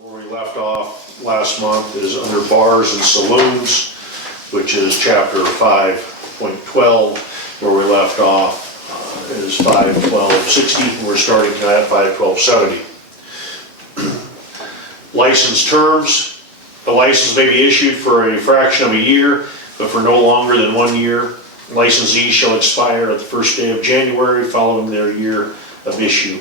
Where we left off last month is under bars and saloons, which is chapter 5.12. Where we left off is 5.12.60. We're starting tonight at 5.12.70. License terms. A license may be issued for a fraction of a year, but for no longer than 1 year. Licensees shall expire at the first day of January following their year of issue.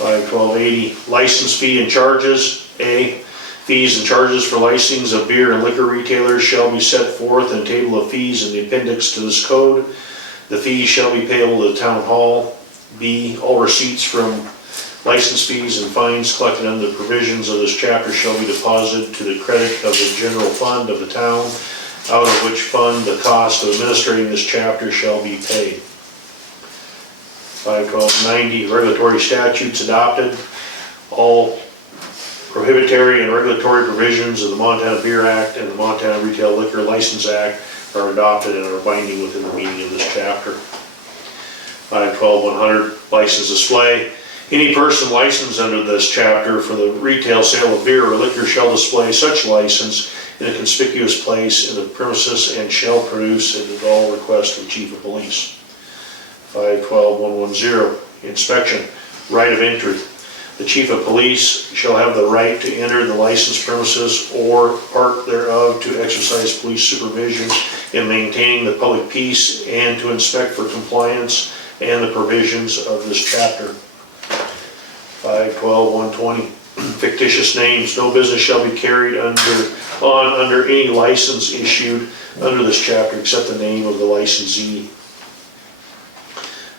5.12.80, license fee and charges. A, fees and charges for licensing of beer and liquor retailers shall be set forth in a table of fees in the appendix to this code. The fees shall be payable to the town hall. B, all receipts from license fees and fines collected under the provisions of this chapter shall be deposited to the credit of the general fund of the town, out of which fund the cost of administering this chapter shall be paid. 5.12.90, regulatory statutes adopted. All prohibitory and regulatory provisions of the Montana Beer Act and the Montana Retail Liquor License Act are adopted and are binding within the meaning of this chapter. 5.12.100, license display. Any person licensed under this chapter for the retail sale of beer or liquor shall display such license in a conspicuous place in the premises and shall produce it at all request of the chief of police. 5.12.110, inspection, right of entry. The chief of police shall have the right to enter the licensed premises or part thereof to exercise police supervision in maintaining the public peace and to inspect for compliance and the provisions of this chapter. 5.12.120, fictitious names. No business shall be carried under any license issued under this chapter except the name of the licensee.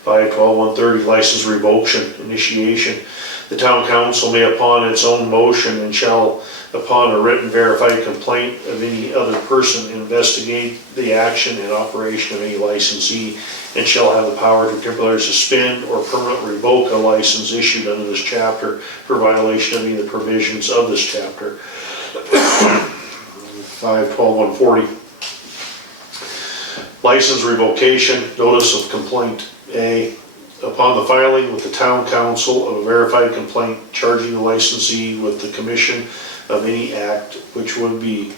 5.12.130, license revocation, initiation. The town council may upon its own motion and shall upon a written verified complaint of any other person investigate the action and operation of any licensee and shall have the power to temporarily suspend or permanently revoke a license issued under this chapter for violation of any of the provisions of this chapter. 5.12.140, license revocation, notice of complaint. A, upon the filing with the town council of a verified complaint charging the licensee with the commission of any act which would be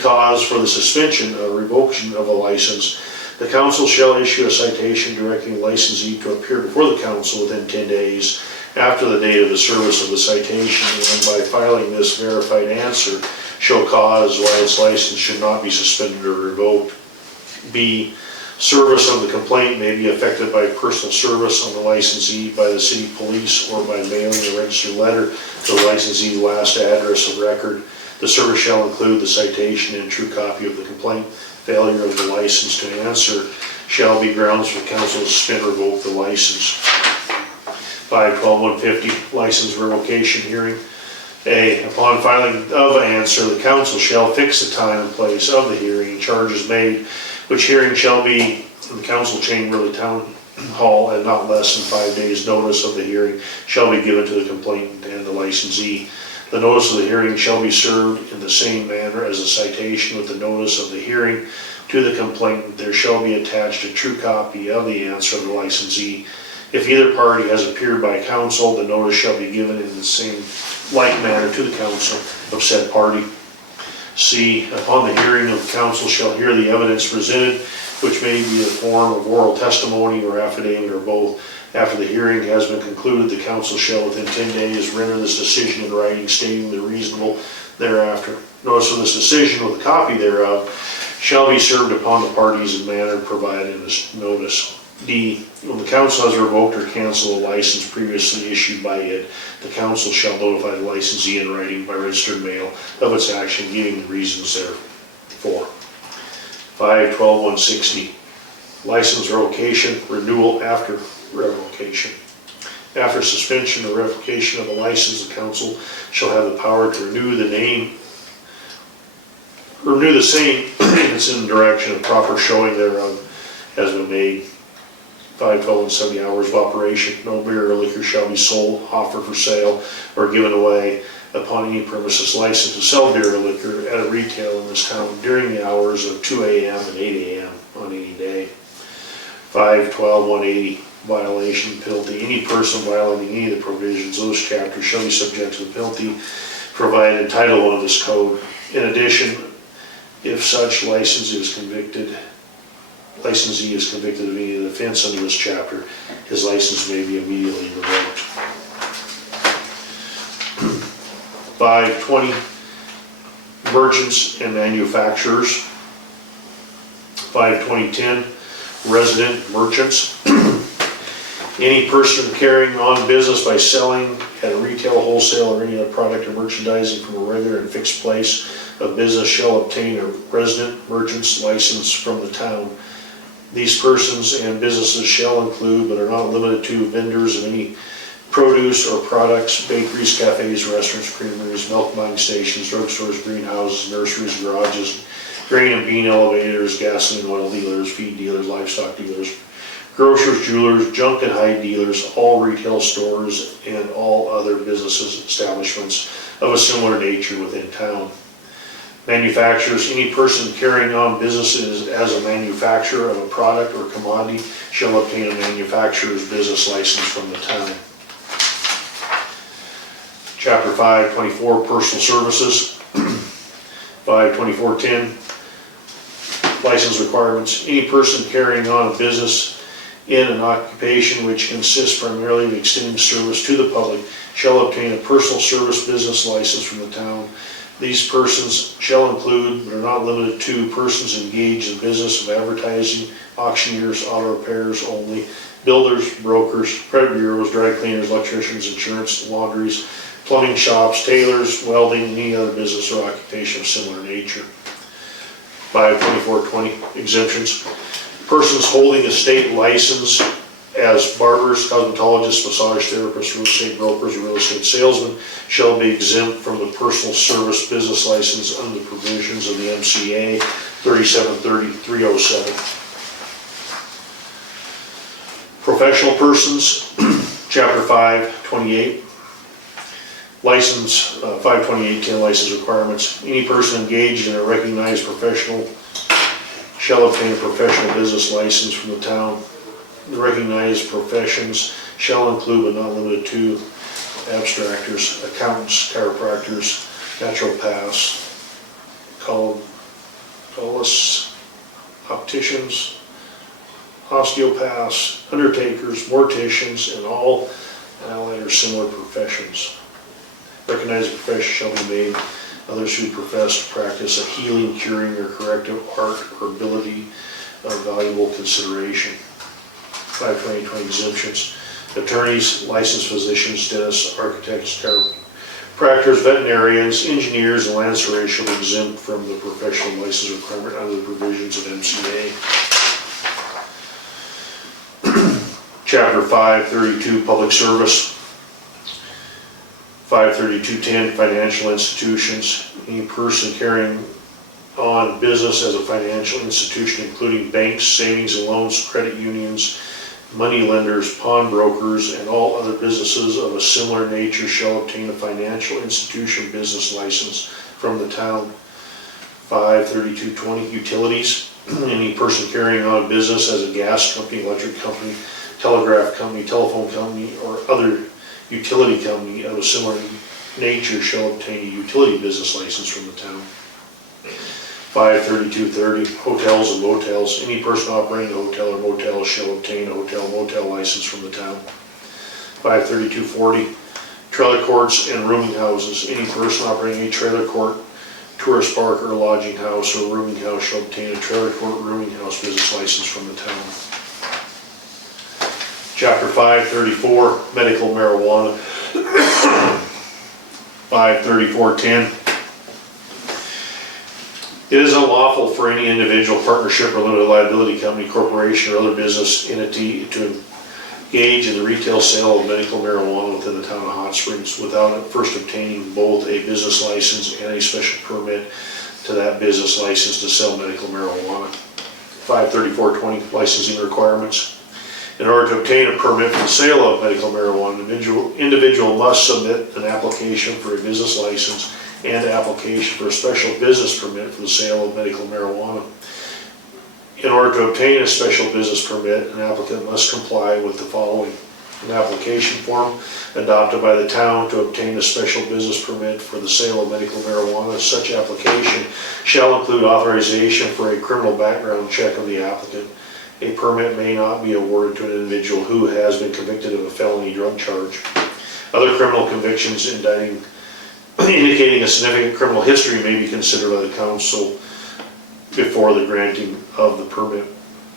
cause for the suspension or revocation of a license, the council shall issue a citation directing the licensee to appear before the council within 10 days after the date of the service of the citation, and by filing this verified answer show cause why its license should not be suspended or revoked. B, service of the complaint may be effected by personal service on the licensee by the city police or by mailing a registered letter to the licensee's last address of record. The service shall include the citation and true copy of the complaint. Failure of the license to answer shall be grounds for council to suspend or revoke the license. 5.12.150, license revocation hearing. A, upon filing of an answer, the council shall fix the time and place of the hearing and charges made, which hearing shall be in the council chamber of the town hall, and not less than 5 days notice of the hearing shall be given to the complainant and the licensee. The notice of the hearing shall be served in the same manner as a citation with the notice of the hearing to the complainant. There shall be attached a true copy of the answer of the licensee. If either party has appeared by counsel, the notice shall be given in the same like manner to the counsel of said party. C, upon the hearing of the council shall hear the evidence presented, which may be in the form of oral testimony or affidavit or both. After the hearing has been concluded, the council shall within 10 days render this decision in writing stating the reasonable thereafter. Notice of this decision with a copy thereof shall be served upon the parties in manner provided in this notice. D, when the council has revoked or canceled a license previously issued by it, the council shall notify the licensee in writing by registered mail of its action, giving the reasons therefor. 5.12.160, license revocation, renewal after revocation. After suspension or revocation of a license, the council shall have the power to renew the same in its direction of proper showing thereof has been made. 5.12.170, hours of operation. No beer or liquor shall be sold, offered for sale, or given away upon any premises licensed to sell beer or liquor at a retail in this town during the hours of 2 a.m. and 8 a.m. on any day. 512-180 violation penalty. Any person violating any of the provisions of those chapters shall be subject to the penalty provided in Title I of this code. In addition, if such licensee is convicted of any of the offense under this chapter, his license may be immediately revoked. 520, merchants and manufacturers. 520.10, resident merchants. Any person carrying on business by selling at a retail, wholesale, or any other product or merchandising from a regular and fixed place of business shall obtain a resident merchant's license from the town. These persons and businesses shall include, but are not limited to, vendors of any produce or products, bakeries, cafes, restaurants, creameries, milk buying stations, drugstores, greenhouses, nurseries, garages, grain and bean elevators, gasoline, oil dealers, feed dealers, livestock dealers, grocers, jewelers, junk and hide dealers, all retail stores, and all other businesses, establishments of a similar nature within town. Manufacturers, any person carrying on businesses as a manufacturer of a product or commodity shall obtain a manufacturer's business license from the town. Chapter 524, personal services. 524.10, license requirements. Any person carrying on a business in an occupation which consists primarily of extending service to the public shall obtain a personal service business license from the town. These persons shall include, but are not limited to, persons engaged in business of advertising, auctioneers, auto repairs only, builders, brokers, credit bureaus, dry cleaners, electricians, insurance, laundries, plumbing shops, tailors, welding, any other business or occupation of similar nature. 524.20, exemptions. Persons holding a state license as barbers, cosmetologists, massage therapists, real estate brokers, or real estate salesmen shall be exempt from the personal service business license under the provisions of the MCA 3730-307. Professional persons, Chapter 528, license, 528.10, license requirements. Any person engaged in a recognized professional shall obtain a professional business license from the town. The recognized professions shall include, but not limited to, abstractors, accountants, chiropractors, naturopaths, collists, opticians, osteopaths, undertakers, morticians, and all allied or similar professions. Recognized professions shall be made others who profess to practice a healing, curing, or corrective art or ability of valuable consideration. 520.20 exemptions. Attorneys, licensed physicians, dentists, architects, chiropractors, veterinarians, engineers, and land surveyors shall be exempt from the professional license requirement under the provisions of MCA. Chapter 532, public service. 532.10, financial institutions. Any person carrying on business as a financial institution, including banks, savings and loans, credit unions, money lenders, pawnbrokers, and all other businesses of a similar nature shall obtain a financial institution business license from the town. 532.20, utilities. Any person carrying on business as a gas company, electric company, telegraph company, telephone company, or other utility company of a similar nature shall obtain a utility business license from the town. 532.30, hotels and motels. Any person operating a hotel or motel shall obtain a hotel motel license from the town. 532.40, trailer courts and rooming houses. Any person operating a trailer court, tourist park, or lodging house or rooming house shall obtain a trailer court rooming house business license from the town. Chapter 534, medical marijuana. 534.10. It is unlawful for any individual, partnership, or limited liability company, corporation, or other business entity to engage in the retail sale of medical marijuana within the town of Hot Springs without first obtaining both a business license and a special permit to that business license to sell medical marijuana. 534.20, licensing requirements. In order to obtain a permit for the sale of medical marijuana, individual must submit an application for a business license and application for a special business permit for the sale of medical marijuana. In order to obtain a special business permit, an applicant must comply with the following. An application form adopted by the town to obtain a special business permit for the sale of medical marijuana. Such application shall include authorization for a criminal background check of the applicant. A permit may not be awarded to an individual who has been convicted of a felony drug charge. Other criminal convictions indicating a significant criminal history may be considered by the council before the granting of the permit.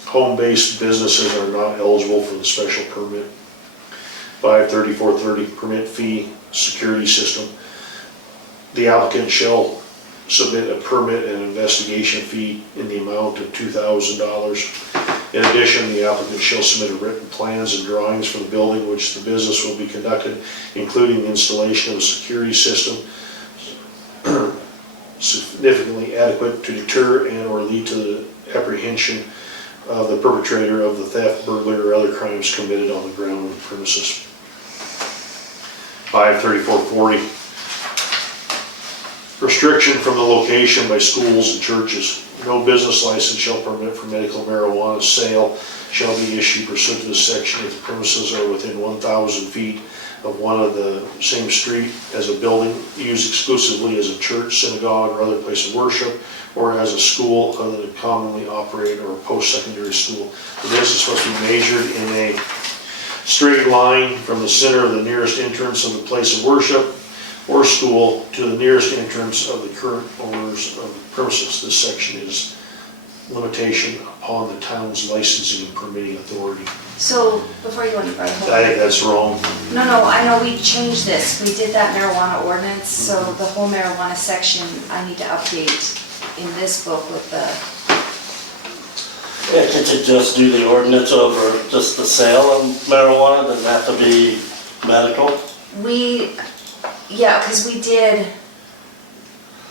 Home-based businesses are not eligible for the special permit. 53430 permit fee security system. The applicant shall submit a permit and investigation fee in the amount of $2,000. In addition, the applicant shall submit written plans and drawings for the building which the business will be conducted, including the installation of a security system significantly adequate to deter and or lead to the apprehension of the perpetrator of the theft, burglary, or other crimes committed on the ground of the premises. 53440. Restriction from the location by schools and churches. No business license shall permit for medical marijuana sale shall be issued pursuant to this section if the premises are within 1,000 feet of one of the same street as a building used exclusively as a church, synagogue, or other place of worship, or as a school other than commonly operated or post-secondary school. The business is supposed to be measured in a straight line from the center of the nearest entrance of the place of worship or school to the nearest entrance of the current owners of the premises. This section is limitation upon the town's licensing and permitting authority. So, before you go any further. I think that's wrong. No, I know we changed this. We did that marijuana ordinance, so the whole marijuana section I need to update in this book with the... Yeah, could you just do the ordinance over just the sale of marijuana? Doesn't have to be medical? Yeah, because we did...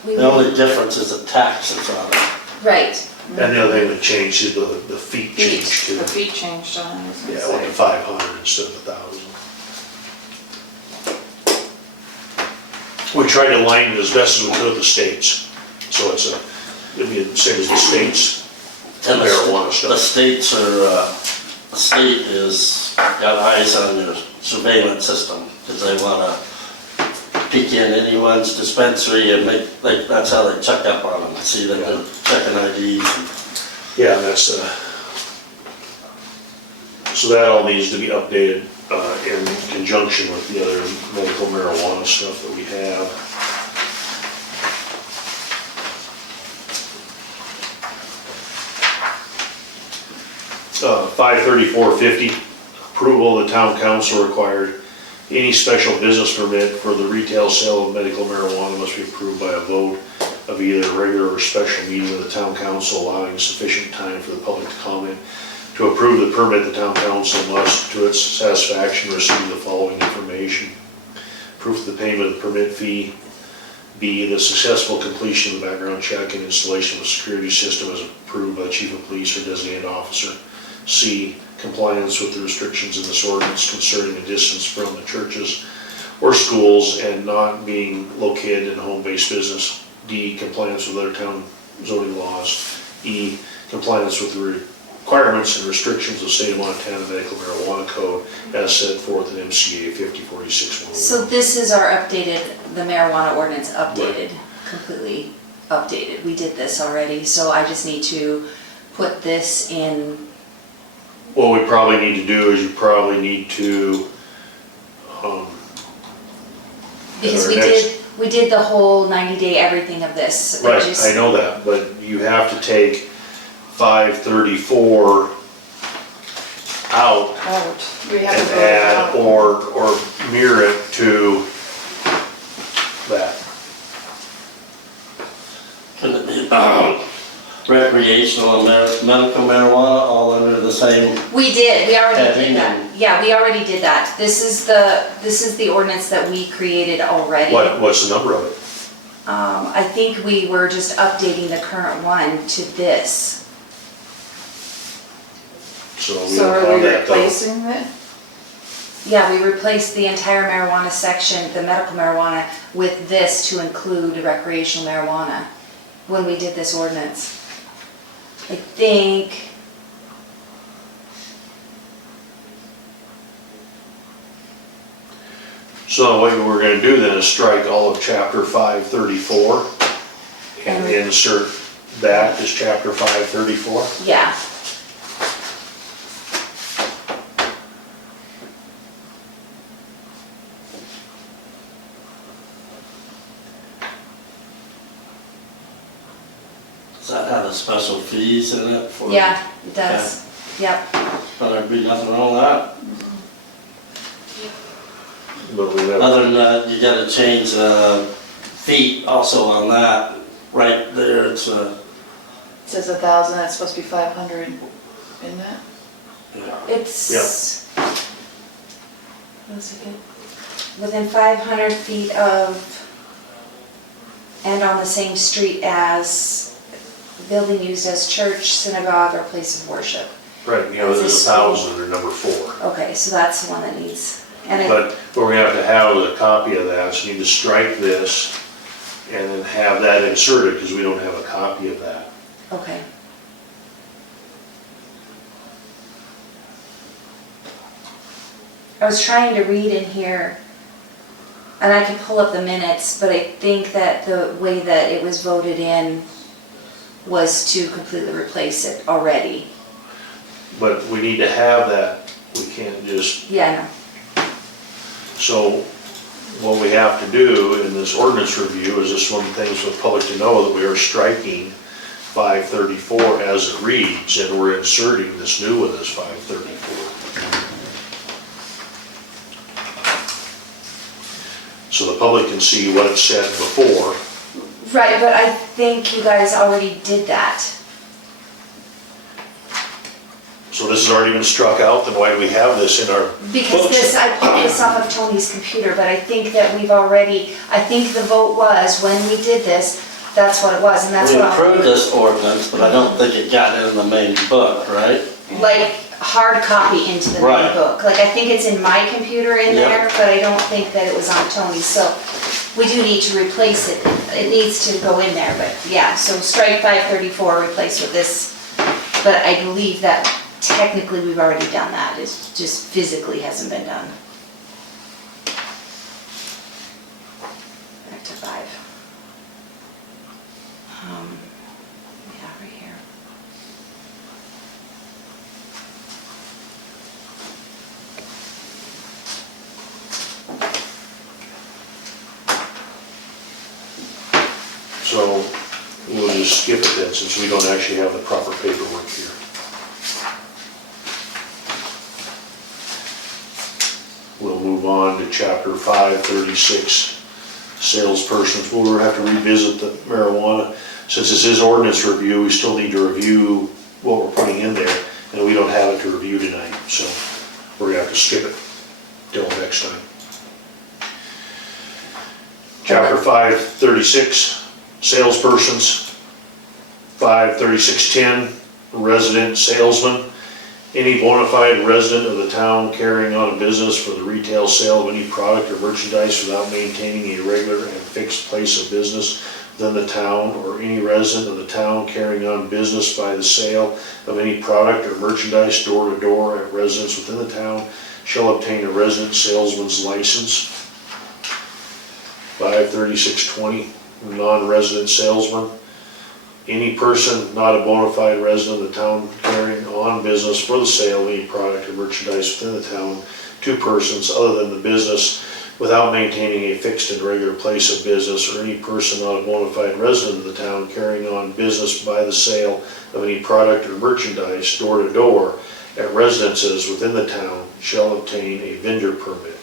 The only difference is the taxes on it. Right. And the other thing that changed is the feet changed too. The fee changed on it, I was gonna Yeah, went to say. 500 instead of 1,000. We tried to align it as best as we could with the states. So it'd be the same as the states And marijuana the stuff. states are, the state is, got eyes on your surveillance system, because they wanna peek in anyone's dispensary and make, like, that's how they check up on them, see that they're checking IDs. Yeah, and that's, so that all needs to be updated in conjunction with the other medical marijuana stuff that we have. Uh, 53450, approval of the town council required. Any special business permit for the retail sale of medical marijuana must be approved by a vote of either a regular or special meeting of the town council, allowing sufficient time for the public to comment. To approve the permit, the town council must, to its satisfaction, receive the following information. Proof of the payment of the permit fee. B, the successful completion of the background check and installation of a security system as approved by the chief of police or designated officer. C, compliance with the restrictions in this ordinance concerning the distance from the churches or schools and not being located in a home-based business. D, compliance with other town zoning laws. E, compliance with the requirements and restrictions of the state of Montana medical marijuana code as set forth in MCA 5046-101. So this is our updated, the marijuana ordinance updated, completely updated. We did this already, so I just need to put this in. What we probably need to do is you probably need to, Because our we did the whole 90-day everything of this. It right, just- I know that, but you have to take 534 out We have to and vote it add out. or mirror it to that. Can it be recreational and medical marijuana all under the same? We did, we already Heading did that. and- Yeah, we already did that. This is the ordinance that we created already. What's the number of it? I think we were just updating the current one to this. So we So don't are have we that though. replacing it? Yeah, we replaced the entire marijuana section, the medical marijuana, with this to include recreational marijuana when we did this ordinance. I think, So what we're gonna do then is strike all of chapter 534 and And- insert that as chapter 534. yeah. Does that have the special fees in it for? Yeah, it does. Yep. But there'd be nothing wrong with that. But we have, Other than that, you gotta change feet also on that. Right there, it's It says 1,000, it's supposed to be 500, isn't it? It's, one second, within 500 feet of, and on the same street as, building used as church, synagogue, or place of worship. right, you know, It's a there's school. 1,000 or number 4. Okay, so that's the one that needs, and it, But what we're gonna have is a copy of that, so you need to strike this and then have that inserted, because we don't have a copy of that. okay. I was trying to read in here, and I could pull up the minutes, but I think that the way that it was voted in was to completely replace it already. But we need to have that, we can't just, Yeah, I know. so what we have to do in this ordinance review is just one of the things for the public to know, that we are striking 534 as it reads, and we're inserting this new one as 534. So the public can see what it said before. Right, but I think you guys already did that. So this has already been struck out, then why do we have this in our Because books? this, I pulled this off of Tony's computer, but I think that we've already, I think the vote was, when we did this, that's what it was, and that's we what approved I'll, this ordinance, but I don't think it got in the main book, right? like, hard copy into the main Right. book. Like, I think it's in my computer in Yep. there, but I don't think that it was on Tony's, so we do need to replace it. It needs to go in there, but yeah, so strike 534, replace with this. But I believe that technically we've already done that, it just physically hasn't been done. Back to 5. Yeah, right here. So we'll just skip it then, since we don't actually have the proper paperwork here. We'll move on to chapter 536, salespersons. We'll have to revisit the marijuana. Since this is ordinance review, we still need to review what we're putting in there, and we don't have it to review tonight, so we're gonna have to skip it till next time. Chapter 536, salespersons. 53610, resident salesman. Any bona fide resident of the town carrying on a business for the retail sale of any product or merchandise without maintaining a regular and fixed place of business within the town, or any resident of the town carrying on business by the sale of any product or merchandise door to door at residents within the town, shall obtain a resident salesman's license. 53620, non-resident salesman. Any person not a bona fide resident of the town carrying on business for the sale of any product or merchandise within the town to persons other than the business without maintaining a fixed and regular place of business, or any person not a bona fide resident of the town carrying on business by the sale of any product or merchandise door to door at residences within the town shall obtain a vendor permit.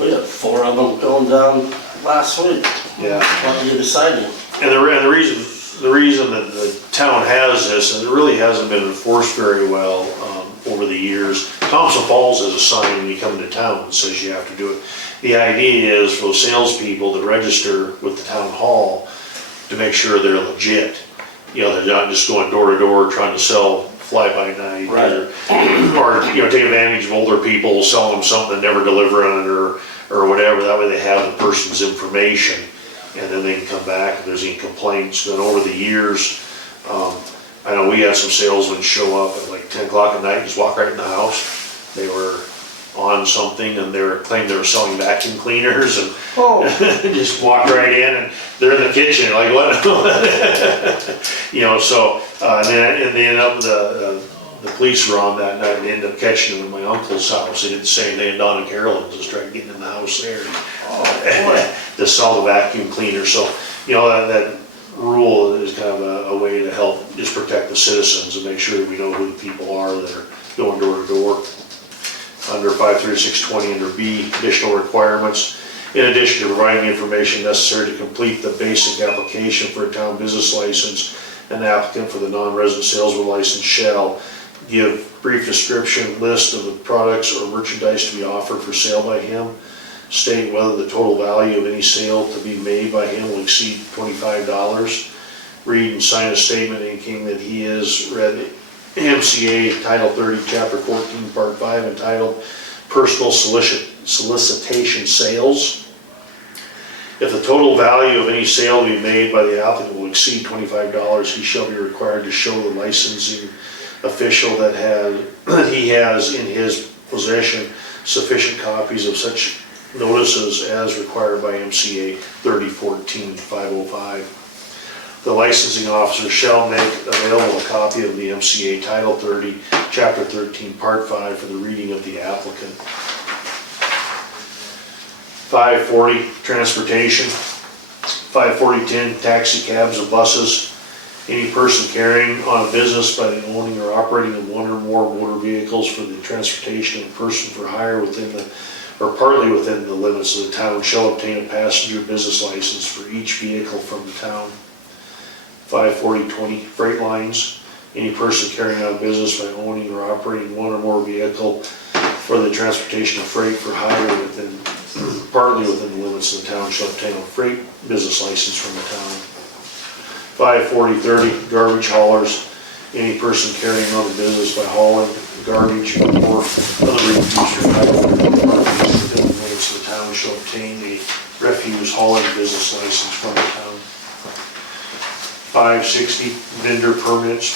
We had 4 of them going down last week. Yeah. What are you deciding? And the reason that the town has this, and it really hasn't been enforced very well over the years. Thompson Falls has a sign when you come into town that says you have to do it. The idea is for those salespeople to register with the town hall to make sure they're legit. You know, they're not just going door to door trying to sell fly-by-night. Right. Or, you know, take advantage of older people, selling them something and never delivering it or whatever. That way they have the person's information, and then they can come back if there's any complaints. Then over the years, I know we had some salesmen show up at like 10 o'clock at night, just walk right in the house. They were on something and claimed they were selling vacuum cleaners and just walk right in and they're in the kitchen, like what? You know, so, and they ended up, the police were on that night and they ended up catching them in my uncle's house. They did the same thing, and Don and Carolyn just tried getting in the house there to sell the vacuum cleaner. So, you know, that rule is kind of a way to help just protect the citizens and make sure that we know who the people are that are going door to door. Under 53620 under B, additional requirements. In addition to providing the information necessary to complete the basic application for a town business license, an applicant for the non-resident salesman license shall give brief description, list of the products or merchandise to be offered for sale by him, state whether the total value of any sale to be made by him will exceed $25, read and sign a statement indicating that he has read MCA Title 30, Chapter 14, Part 5, entitled Personal Solicitation Sales. If the total value of any sale to be made by the applicant will exceed $25, he shall be required to show the licensing official that he has in his possession sufficient copies of such notices as required by MCA 3014-505. The licensing officer shall make available a copy of the MCA Title 30, Chapter 13, Part 5 for the reading of the applicant. 540, transportation. 54010, taxi cabs or buses. Any person carrying on a business by the owning or operating of one or more motor vehicles for the transportation of a person for hire within the or partly within the limits of the town shall obtain a passenger business license for each vehicle from the town. 54020, freight lines. Any person carrying on business by owning or operating one or more vehicle for the transportation of freight for hire within, partly within the limits of the town shall obtain a freight business license from the town. 54030, garbage haulers. Any person carrying on the business by hauling garbage or other refuse or within the limits of the town shall obtain a refuse hauling business license from the town. 560, vendor permits.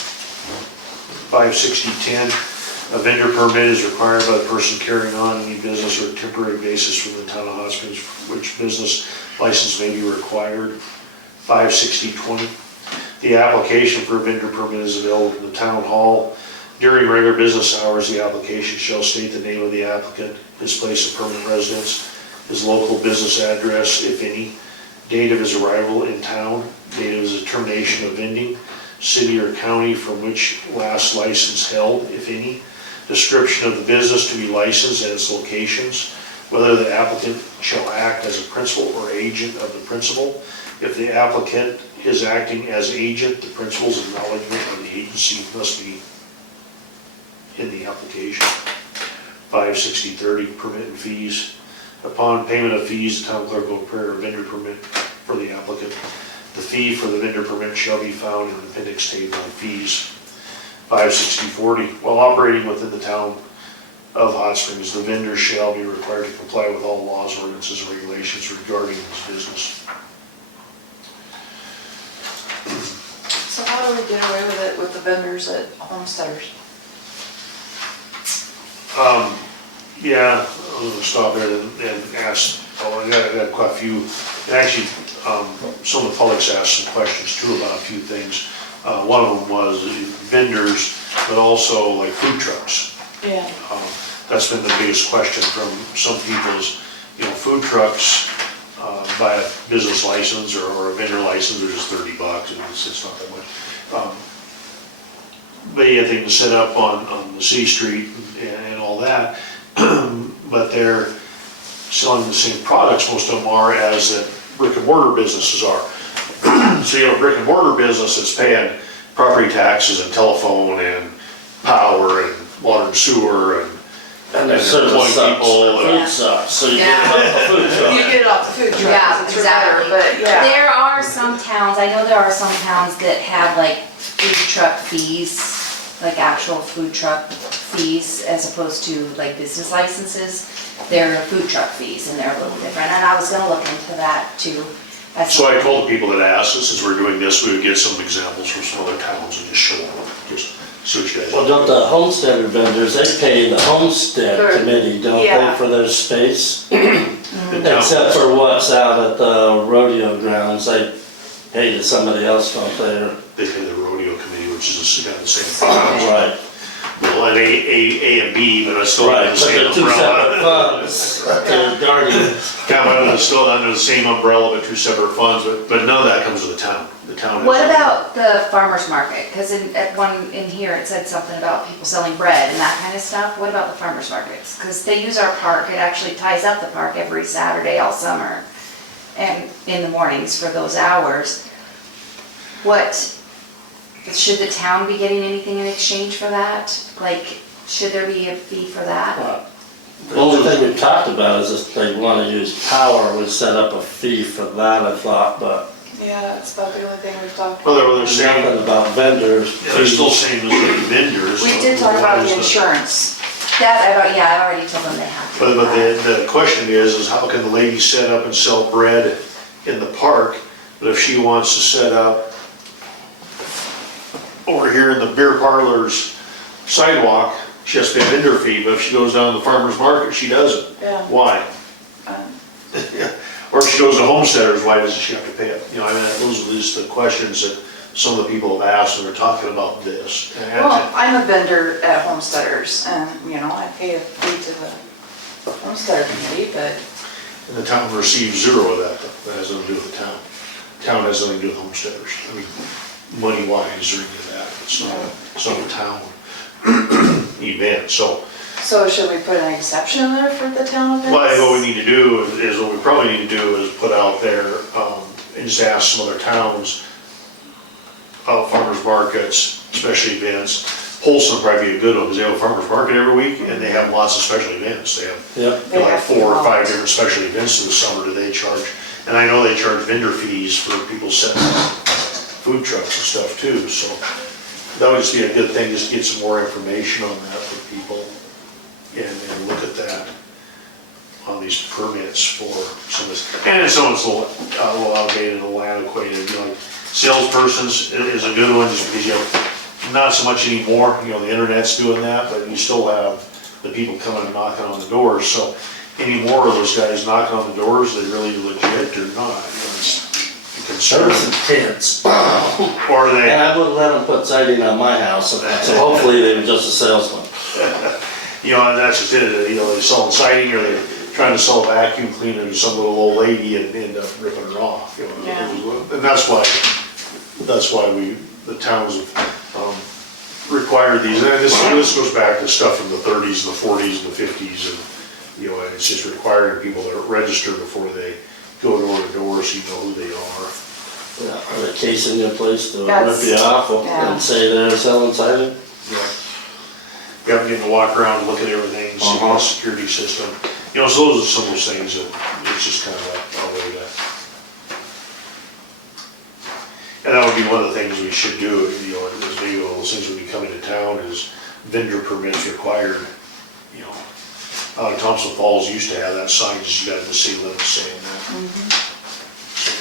56010, a vendor permit is required by the person carrying on any business or temporary basis from the town of Hot Springs, which business license may be required. 56020, the application for a vendor permit is available in the town hall. During regular business hours, the application shall state the name of the applicant, his place of permanent residence, his local business address, if any, date of his arrival in town, date of his termination of vending, city or county from which last license held, if any, description of the business to be licensed and its locations, whether the applicant shall act as a principal or agent of the principal. If the applicant is acting as agent, the principal's acknowledgement of the agency must be in the application. 56030, permit and fees. Upon payment of fees, the town clerk will prepare a vendor permit for the applicant. The fee for the vendor permit shall be found in the appendix table on fees. 56040, while operating within the town of Hot Springs, the vendor shall be required to comply with all laws, ordinances, and regulations regarding this business. So how do we get away with it with the vendors at homesteaders? Yeah, I'm gonna stop there and ask, I got quite a few, and actually, some of the public's asked some questions too about a few things. One of them was vendors, but also like food trucks. Yeah. That's been the biggest question from some people is, you know, food trucks, buy a business license or a vendor license, they're just $30, and it's not that much. They can set up on the C Street and all that, but they're selling the same products, most of them are, as that brick and mortar businesses are. So, you know, brick and mortar business is paying property taxes and telephone and power and water and sewer and their service sucks, food sucks, so you get it off the food truck. You get it off the food truck, Yeah, it's exactly. better, but yeah. There are some towns, I know there are some towns that have like food truck fees, like actual food truck fees, as opposed to like business licenses. They're food truck fees and they're a little different, and I was gonna look into that too. So I told the people that asked us, since we're doing this, we would get some examples from some other towns and just show them, just see what you guys. Well, don't the homesteader vendors, they pay the homestead Sure. committee, don't Yeah. they, for their space? The town- Except for what's out at the rodeo grounds, they pay to somebody else, don't they? They pay the rodeo committee, which is got the same thing. Right. Well, and A and B, but it's still under Right, the but same they're two separate umbrella. funds, they're guardian. Kind of still under the same umbrella, but two separate funds, but none of that comes to the town. The town has. What about the farmer's market? Because at one, in here, it said something about people selling bread and that kind of stuff. What about the farmer's markets? Because they use our park, it actually ties up the park every Saturday all summer. And in the mornings for those hours. What, should the town be getting anything in exchange for that? Like, should there be a fee for that? The only thing we've talked about is if they want to use power, we set up a fee for that, I thought, but Yeah, that's about the only thing we've talked Well, about. they're there's saying, nothing about vendors. they're still saying those are vendors. We did talk about the One is insurance. That, I already told them they have to. But the question is how can the lady set up and sell bread in the park, but if she wants to set up over here in the beer parlor's sidewalk, she has to pay a vendor fee, but if she goes down to the farmer's market, she doesn't. Yeah. Why? Um, Or if she goes to homesteaders, why doesn't she have to pay it? You know, I mean, those are just the questions that some of the people have asked when they're talking about this. And Well, I'm a vendor at Homesteaders, and, you know, I pay a fee to the Homesteader committee, but and the town receives zero of that, though. That has nothing to do with the town. Town has nothing to do with homesteaders. I mean, money-wise or any of that. It's not a town event, so. so should we put an exception in there for the town events? Well, what we need to do is, what we probably need to do is put out there, and just ask some other towns, farmers markets, special events. Wholesome would probably be a good one, because they have a farmers market every week, and they have lots of special events. They have Yep. They like have to 4 or 5 involve- different special events in the summer that they charge. And I know they charge vendor fees for people setting up food trucks and stuff too, so that would just be a good thing, just to get some more information on that for people and look at that on these permits for some of this. And someone's a little outdated, a little antiquated, you know, like salespersons is a good one, just because you have, not so much anymore, you know, the internet's doing that, but you still have the people coming and knocking on the doors, so any more of those guys knocking on the doors, they really legit or not? You know, it's a concern. Service intense. Or are And they, I wouldn't let them put siding on my house, so hopefully they were just a salesman. you know, and that's just it, you know, they're selling siding or they're trying to sell a vacuum cleaner to some little old lady and end up ripping her off, you know. Yeah. And that's why the towns require these, and this goes back to stuff from the 30s and the 40s and the 50s, and, you know, and it's just requiring people to register before they go door to door, so you know who they are. Yeah, or a case in your place to rip That's- you off yeah. and say they're selling siding. Yeah. You have to get to walk around and look at everything, see the security system. You know, so those are some of those things that it's just kind of a way to. And that would be one of the things we should do, you know, is maybe one of those things when you come into town is vendor permits required, you know. Out of Thompson Falls used to have that sign, just you got to see limits saying that. So,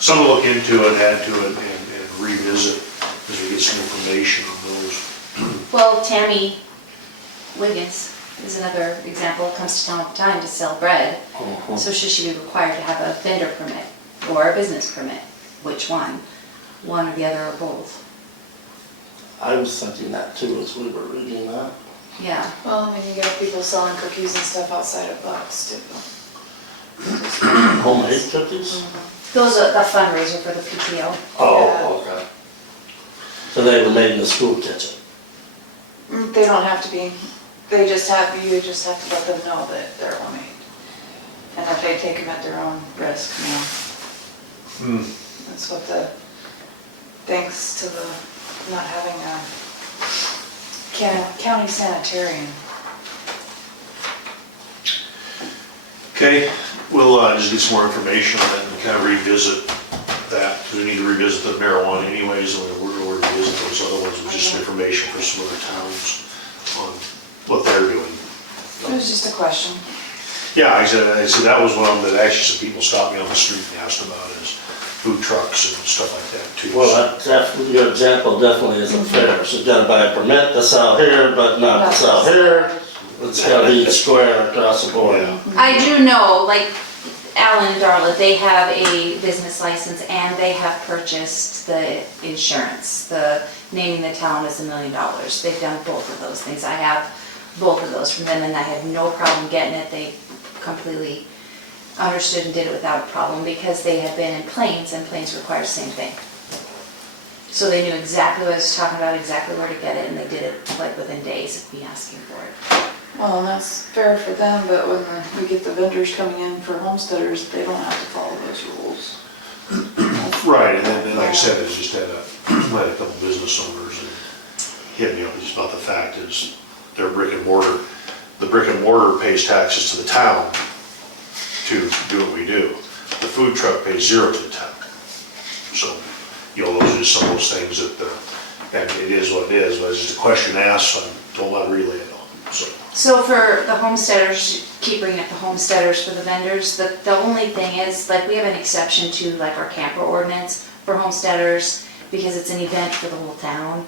something to look into and add to it and revisit as we get some information on those. Well, Tammy Wiggins is another example, comes to town all the time to sell bread. So should she be required to have a vendor permit or a business permit? Which one? One or the other or both? I was thinking that too as we were reading that. Yeah. Well, I mean, you got people selling cookies and stuff outside of Bucks too. Homemade cookies? Those are the fundraiser for the PTO. Oh, okay. So they were made in the school kitchen. They don't have to be, they just have, you just have to let them know that they're homemade. And that they take them at their own risk, you know. That's what thanks to the not having a county sanitarian. Okay, we'll just get some more information on that and kind of revisit that, because we need to revisit the marijuana anyways, and we're revisit those other ones with just some information for some other towns on what they're doing. It was just a question. Yeah, I said that was one of them that actually some people stopped me on the street and asked about is food trucks and stuff like that too. Well, your example definitely isn't fair. She's gotta buy a permit to sell here, but not to sell here. It's gotta be square across the board. Yeah. I do know, like Alan and Darla, they have a business license and they have purchased the insurance, the naming the town as $1 million. They've done both of those things. I have both of those from them and I had no problem getting it. They completely understood and did it without a problem because they had been in Plains and Plains requires the same thing. So they knew exactly what I was talking about, exactly where to get it, and they did it like within days of me asking for it. Well, and that's fair for them, but when we get the vendors coming in for homesteaders, they don't have to follow those rules. Right, and then like I said, I just had a couple business owners and hit me up just about the fact is their brick and mortar, the brick and mortar pays taxes to the town to do what we do. The food truck pays zero to the town. So, those are just some of those things that, and it is what it is, but it's just a question asked, so I'm told I'd relay it on, so. So for the homesteaders, keep bringing up the homesteaders for the vendors, the only thing is, like, we have an exception to like our camper ordinance for homesteaders because it's an event for the whole town.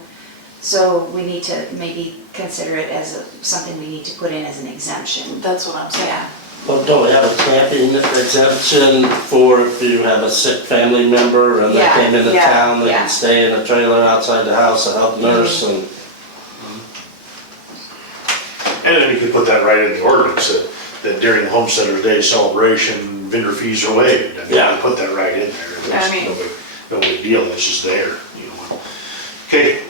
So we need to maybe consider it as something we need to put in as an exemption. That's what I'm saying. Yeah. Well, don't we have a camping exemption for if you have a sick family member and they Yeah, came into yeah, town, they yeah. can stay in a trailer outside the house, a health nurse and. And then you could put that right in the ordinance, that during the Homesteaders Day celebration, vendor fees are waived. I mean, Yeah. you put that right in there. I mean- No big deal, it's just there, Okay.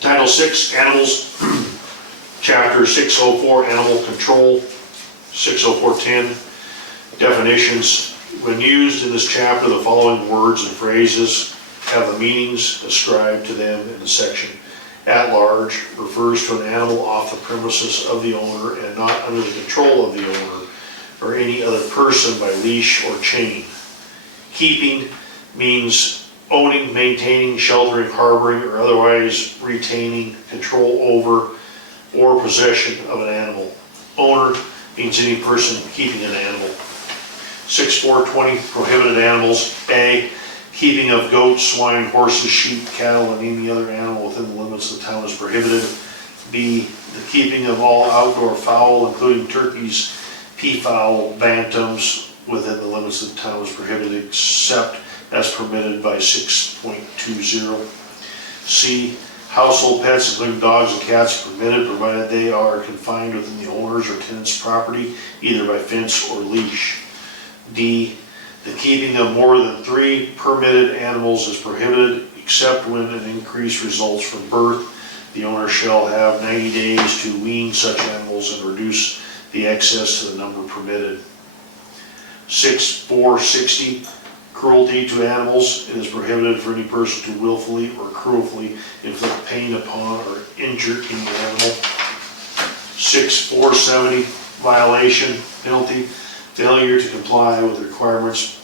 Title 6, Animals, Chapter 604, Animal Control, 60410, definitions. When used in this chapter, the following words and phrases have the meanings ascribed to them in the section. At large refers to an animal off the premises of the owner and not under the control of the owner or any other person by leash or chain. Keeping means owning, maintaining, sheltering, harboring, or otherwise retaining control over or possession of an animal. Owner means any person keeping an animal. 6420, prohibited animals. A, keeping of goats, swine, horses, sheep, cattle, and any other animal within the limits of the town is prohibited. B, the keeping of all outdoor fowl, including turkeys, peafowl, bantams, within the limits of the town is prohibited except as permitted by 6.20. C, household pets, including dogs and cats, are permitted provided they are confined within the owner's or tenant's property, either by fence or leash. D, the keeping of more than 3 permitted animals is prohibited except when an increase results from birth. The owner shall have 90 days to wean such animals and reduce the excess to the number permitted. 6.460, cruelty to animals. It is prohibited for any person to willfully or cruelly inflict pain upon or injure any animal. 6.470, violation, penalty. Failure to comply with the requirements,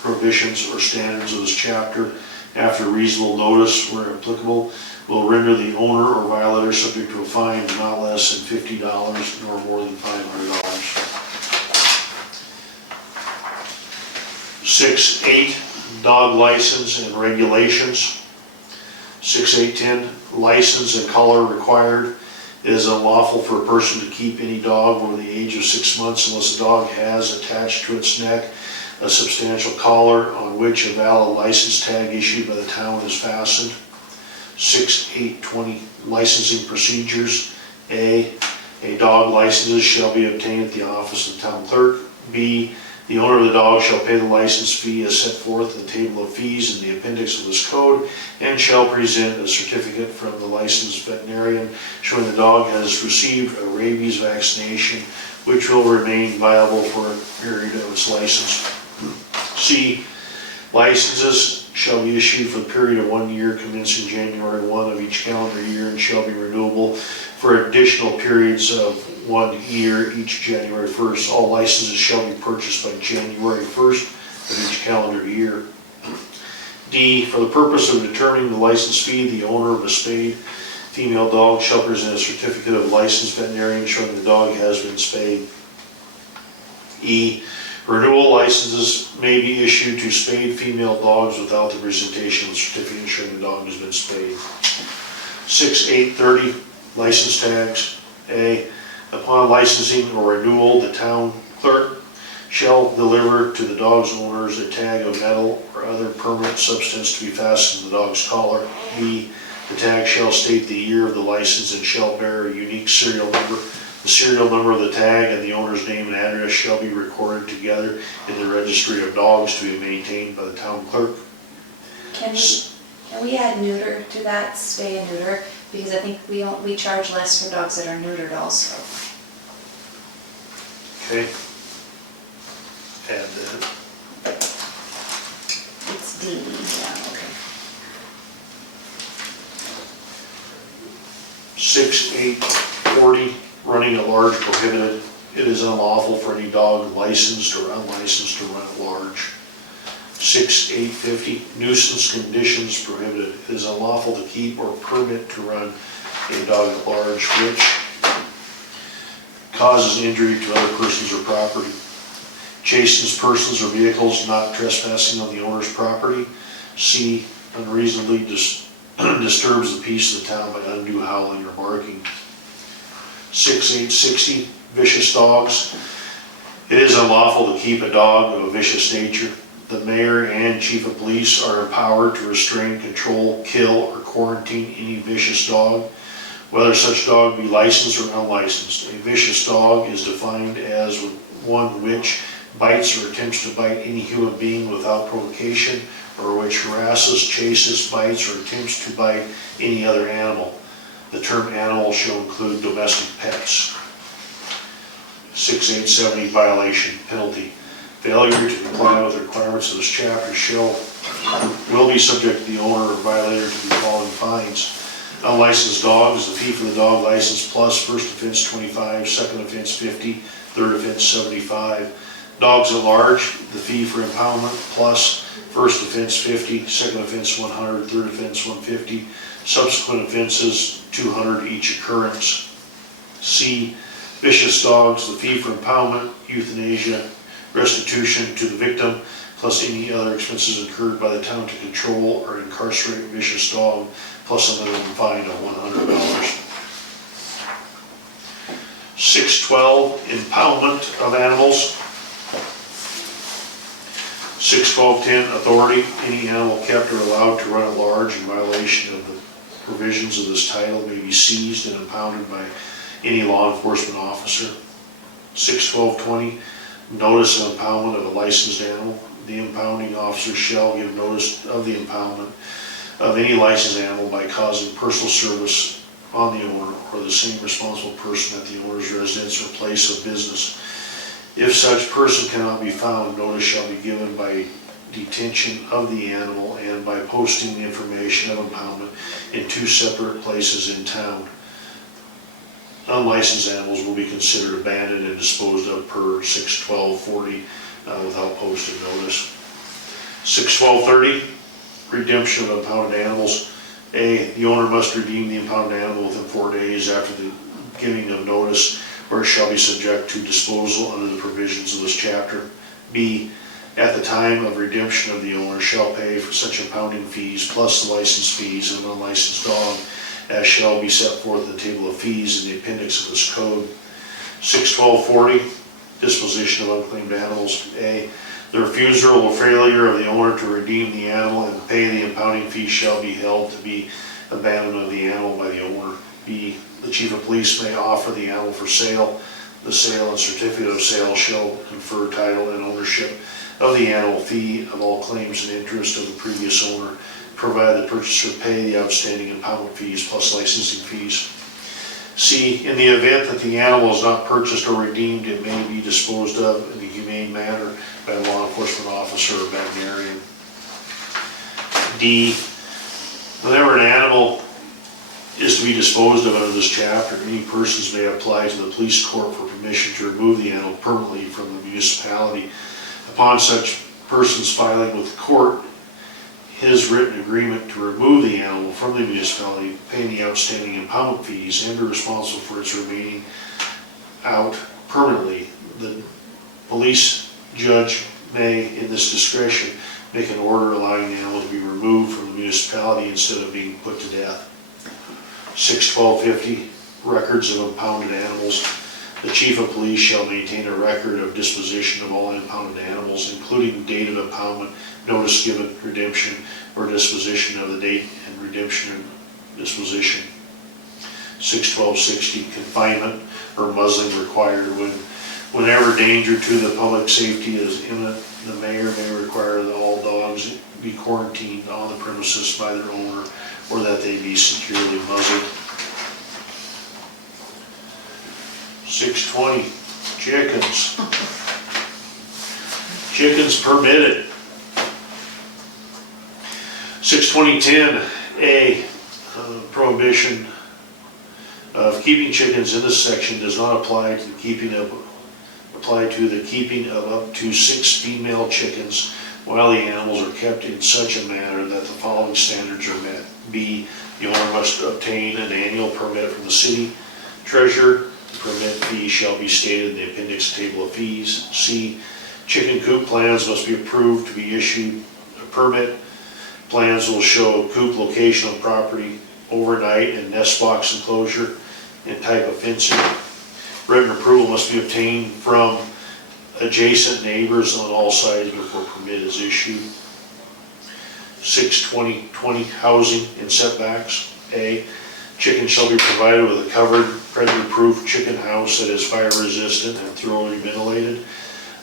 prohibitions, or standards of this chapter after reasonable notice where applicable will render the owner or violator subject to a fine of not less than $50 nor more than $500. 6.8, dog license and regulations. 6.810, license and collar required. It is unlawful for a person to keep any dog over the age of 6 months unless the dog has attached to its neck a substantial collar on which a valid license tag issued by the town is fastened. 6.820, licensing procedures. A dog license shall be obtained at the office of the town clerk. B, the owner of the dog shall pay the license fee as set forth in the table of fees in the appendix of this code and shall present a certificate from the licensed veterinarian showing the dog has received a rabies vaccination which will remain viable for a period of its license. C, licenses shall be issued for the period of 1 year commencing January 1 of each calendar year and shall be renewable for additional periods of 1 year each January 1st. All licenses shall be purchased by January 1st of each calendar year. D, for the purpose of determining the license fee, the owner of a spayed female dog shall present a certificate of licensed veterinarian showing the dog has been spayed. E, renewal licenses may be issued to spayed female dogs without the presentation of a certificate showing the dog has been spayed. 6/8/30, license tags. A, upon licensing or renewal, the town clerk shall deliver to the dog's owners a tag of metal or other permanent substance to be fastened to the dog's collar. B, the tag shall state the year of the license and shall bear a unique serial number. The serial number of the tag and the owner's name and address shall be recorded together in the registry of dogs to be maintained by the town clerk. Can we add neuter to that, spay and neuter? Because I think we charge less for dogs that are neutered also. Okay. Add that. It's D, yeah, okay. 6/8/40, running at large prohibited. It is unlawful for any dog licensed or unlicensed to run at large. 6/8/50, nuisance conditions prohibited. It is unlawful to keep or permit to run a dog at large which causes injury to other persons or property, chastens persons or vehicles not trespassing on the owner's property. C, unreasonably disturbs the peace of the town by undue howling or barking. 6/8/60, vicious dogs. It is unlawful to keep a dog of a vicious nature. The mayor and chief of police are empowered to restrain, control, kill, or quarantine any vicious dog, whether such dog be licensed or unlicensed. A vicious dog is defined as one which bites or attempts to bite any human being without provocation, or which harasses, chases, bites, or attempts to bite any other animal. The term animal shall include domestic pets. 6/8/70, violation, penalty. Failure to comply with the requirements of this chapter will be subject to the owner or violator to the following fines. Unlicensed dogs, the fee for the dog license plus first offense 25, second offense 50, third offense 75. Dogs at large, the fee for impoundment plus first offense 50, second offense 100, third offense 150, subsequent offenses 200 each occurrence. C, vicious dogs, the fee for impoundment, euthanasia, restitution to the victim, plus any other expenses incurred by the town to control or incarcerate a vicious dog, plus a minimum fine of $100. 6/12, impoundment of animals. 6/12/10, authority. Any animal kept or allowed to run at large in violation of the provisions of this title may be seized and impounded by any law enforcement officer. 6/12/20, notice of impoundment of a licensed animal. The impounding officer shall give notice of the impoundment of any licensed animal by causing personal service on the owner or the same responsible person at the owner's residence or place of business. If such person cannot be found, notice shall be given by detention of the animal and by posting the information of impoundment in 2 separate places in town. Unlicensed animals will be considered abandoned and disposed of per 6/12/40 without posted notice. 6/12/30, redemption of impounded animals. A, the owner must redeem the impounded animal within 4 days after the giving of notice, or it shall be subject to disposal under the provisions of this chapter. B, at the time of redemption of the owner shall pay for such impounding fees plus the license fees of an unlicensed dog as shall be set forth in the table of fees in the appendix of this code. 6/12/40, disposition of unclaimed animals. A, the refusal or failure of the owner to redeem the animal and pay the impounding fee shall be held to be abandonment of the animal by the owner. B, the chief of police may offer the animal for sale. The sale and certificate of sale shall confer title and ownership of the animal, fee of all claims and interest of the previous owner, provided the purchaser pay the outstanding impoundment fees plus licensing fees. C, in the event that the animal is not purchased or redeemed, it may be disposed of in a humane manner by a law enforcement officer or veterinarian. D, whenever an animal is to be disposed of under this chapter, any persons may apply to the police court for permission to remove the animal permanently from the municipality. Upon such persons filing with the court his written agreement to remove the animal from the municipality, paying the outstanding impoundment fees, and be responsible for its remaining out permanently, the Police judge may, in this discretion, make an order allowing the animal to be removed from the municipality instead of being put to death. 6/1250, records of impounded animals. The chief of police shall maintain a record of disposition of all impounded animals, including date of impoundment, notice given, redemption, or disposition of the date and redemption and disposition. 6/1260, confinement or muzzling required. Whenever danger to the public safety is imminent, the mayor may require that all dogs be quarantined on the premises by their owner, or that they be securely muzzled. 620, chickens. Chickens permitted. 62010A, prohibition of keeping chickens in this section does not apply to the keeping of up to 6 female chickens while the animals are kept in such a manner that the following standards are met. B, the owner must obtain an annual permit from the city treasurer. The permit fee shall be stated in the appendix table of fees. C, chicken coop plans must be approved to be issued a permit. Plans will show coop location on property, overnight and nest box enclosure, and type of fencing. Written approval must be obtained from adjacent neighbors on all sides before permit is issued. 62020, housing and setbacks. A, chickens shall be provided with a covered, predator-proof chicken house that is fire resistant and thoroughly ventilated,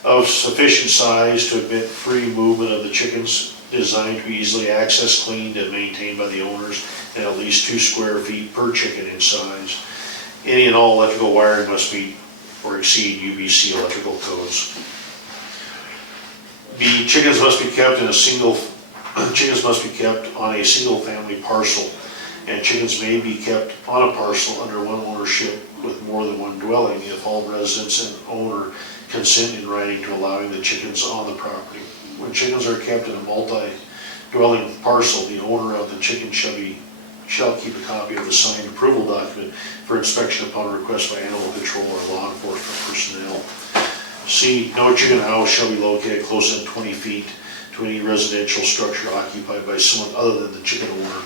of sufficient size to admit free movement of the chickens, designed to be easily accessed, cleaned, and maintained by the owners, and at least 2 square feet per chicken in size. Any and all electrical wiring must meet or exceed UBC electrical codes. B, chickens must be kept on a single family parcel, and chickens may be kept on a parcel under one ownership with more than one dwelling if all residents and owner consent in writing to allowing the chickens on the property. When chickens are kept in a multi-dwelling parcel, the owner of the chicken shall keep a copy of the signed approval document for inspection upon request by animal control or law enforcement personnel. C, no chicken house shall be located closer than 20 feet to any residential structure occupied by someone other than the chicken owner,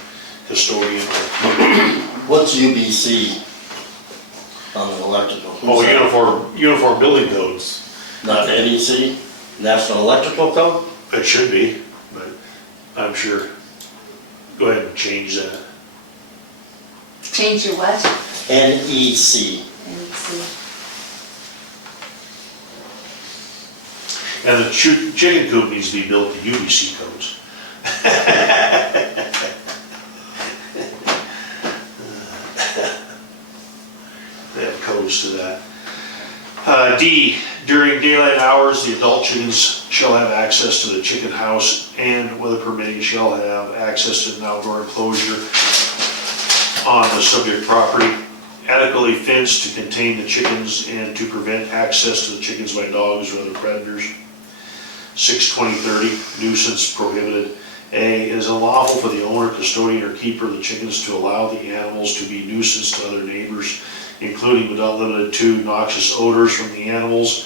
custodian, or keeper. What's UBC on the electrical? Oh, uniform building codes. Not NEC, National Electrical Code? It should be, but I'm sure. Go ahead and change that. Change your what? NEC. NEC. And the chicken coop needs to be built to UBC codes. They have codes to that. D, during daylight hours, the adult chickens shall have access to the chicken house and, whether permitting, shall have access to an outdoor enclosure on the subject property, adequately fenced to contain the chickens and to prevent access to the chickens by dogs or other predators. 62030, nuisance prohibited. A, it is unlawful for the owner, custodian, or keeper of the chickens to allow the animals to be nuisance to other neighbors, including but not limited to noxious odors from the animals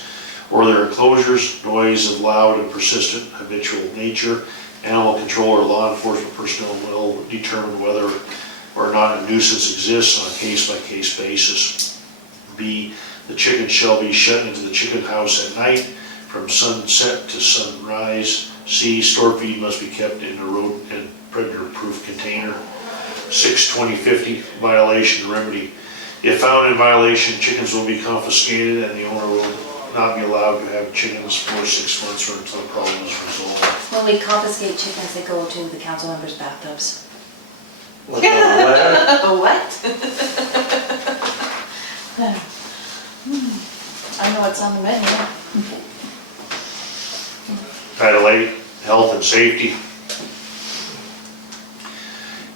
or their enclosures, noise of loud and persistent habitual nature. Animal control or law enforcement personnel will determine whether or not a nuisance exists on a case-by-case basis. B, the chickens shall be shut into the chicken house at night from sunset to sunrise. C, store feed must be kept in a rodent and predator-proof container. 62050, violation remedy. If found in violation, chickens will be confiscated and the owner will not be allowed to have chickens for 6 months or until the problem is resolved. When we confiscate chickens, they go to the council members' bathtubs. What the where? A what? I know what's on the menu. Title 8, health and safety.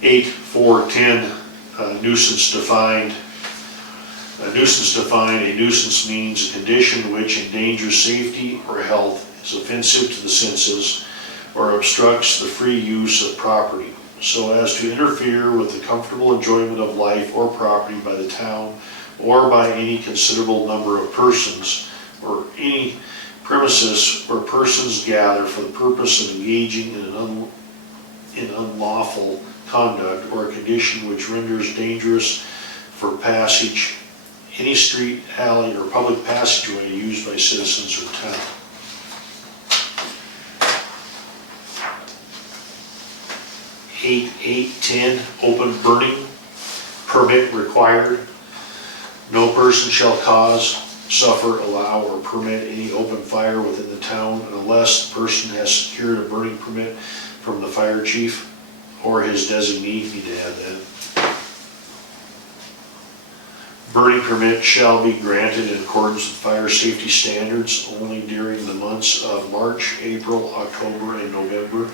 8.4.10, nuisance defined. A nuisance defined, a nuisance means a condition which endangers safety or health, is offensive to the senses, or obstructs the free use of property, so as to interfere with the comfortable enjoyment of life or property by the town or by any considerable number of persons, or any premises where persons gather for the purpose of engaging in unlawful conduct or a condition which renders dangerous for passage, any street, alley, or public passageway used by citizens or town. Eight, 10, open burning permit required. No person shall cause, suffer, allow, or permit any open fire within the town unless the person has secured a burning permit from the fire chief or his designee. Need to add that. Burning permit shall be granted in accordance with fire safety standards only during the months of March, April, October, and November.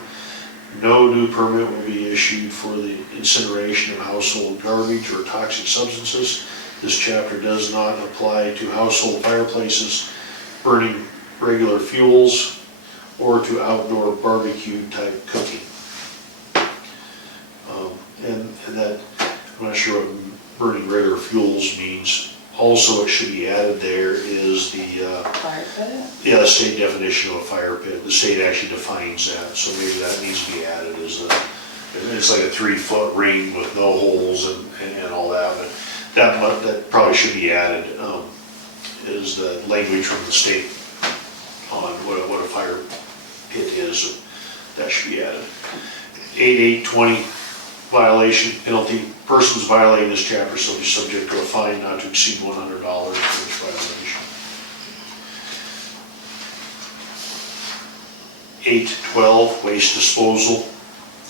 No new permit will be issued for the incineration of household garbage or toxic substances. This chapter does not apply to household fireplaces, burning regular fuels, or to outdoor barbecue type cooking. And that, I'm not sure what burning regular fuels means. Also, it should be added there is the, Fire pit? yeah, the state definition of a fire pit. The state actually defines that, so maybe that needs to be added as a, it's like a 3-foot ring with no holes and all that, but that probably should be added, is the language from the state on what a fire pit is. That should be added. 8820, violation penalty. Persons violating this chapter shall be subject to a fine not to exceed $100 for each violation. 812, waste disposal.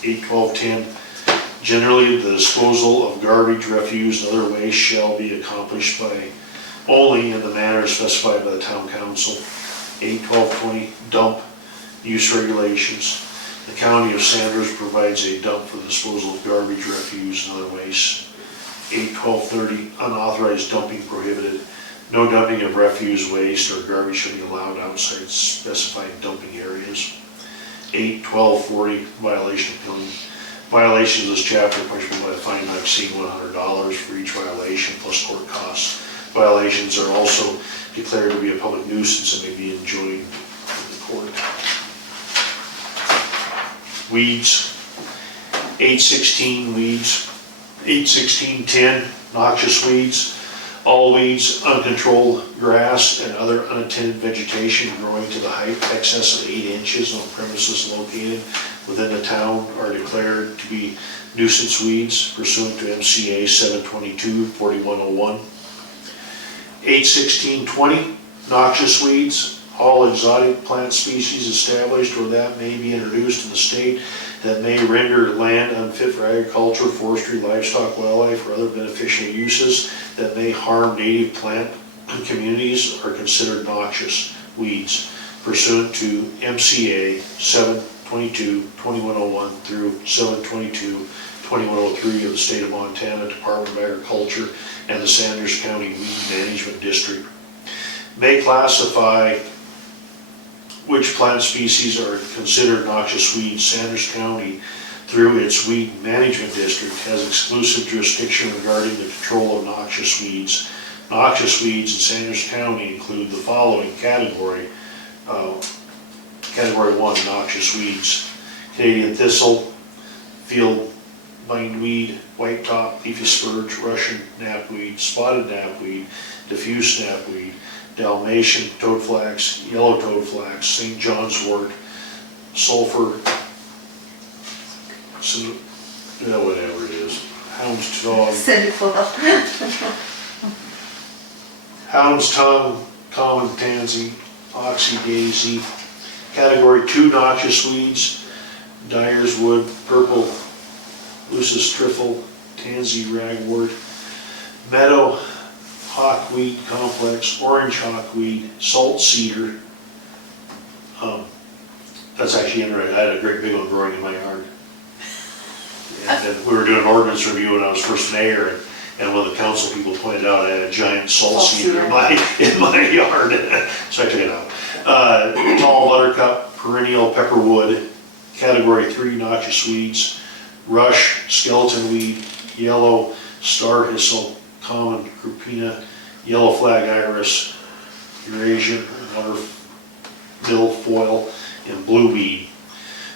81210, generally the disposal of garbage, refuse, and other waste shall be accomplished by only in the manner specified by the town council. 81220, dump use regulations. The county of Sanders provides a dump for the disposal of garbage, refuse, and other waste. 81230, unauthorized dumping prohibited. No dumping of refuse, waste, or garbage shall be allowed outside specified dumping areas. 81240, violation of penalty. Violations of this chapter are punishable by a fine not exceeding $100 for each violation plus court costs. Violations are also declared to be a public nuisance and may be enjoined in the court. Weeds. 816, weeds. 81610, noxious weeds. All weeds, uncontrolled grass, and other unattended vegetation growing to the height excess of 8 inches on premises located within the town are declared to be nuisance weeds pursuant to MCA 722-4101. 81620, noxious weeds. All exotic plant species established or that may be introduced in the state that may render land unfit for agriculture, forestry, livestock, wildlife, or other beneficial uses that may harm native plant communities are considered noxious weeds pursuant to MCA 722-2101 through 722-2103 of the state of Montana Department of Agriculture and the Sanders County Weed Management District. May classify which plant species are considered noxious weeds. Sanders County, through its weed management district, has exclusive jurisdiction regarding the control of noxious weeds. Noxious weeds in Sanders County include the following category. Category 1, noxious weeds. Canadian thistle, field bindweed, white top, leafy spurge, Russian knapweed, spotted knapweed, diffuse snapweed, Dalmatian toadflax, yellow toadflax, St. John's wort, sulfur, whatever it is, hound's dog, hound's tongue, common tansy, oxy daisy. Category 2, noxious weeds, dyer's wood, purple lucis trifle, tansy ragwort, meadow hawkweed complex, orange hawkweed, salt cedar. That's actually interesting. I had a great big one growing in my yard. And then we were doing an ordinance review when I was first mayor, and one of the council people pointed out I had a giant salt cedar in my yard, so I took it out. Tall buttercup, perennial pepperwood, category 3, noxious weeds, rush, skeleton weed, yellow star hyssel, common croupinia, yellow flag iris, Eurasian milfoil, and blueweed.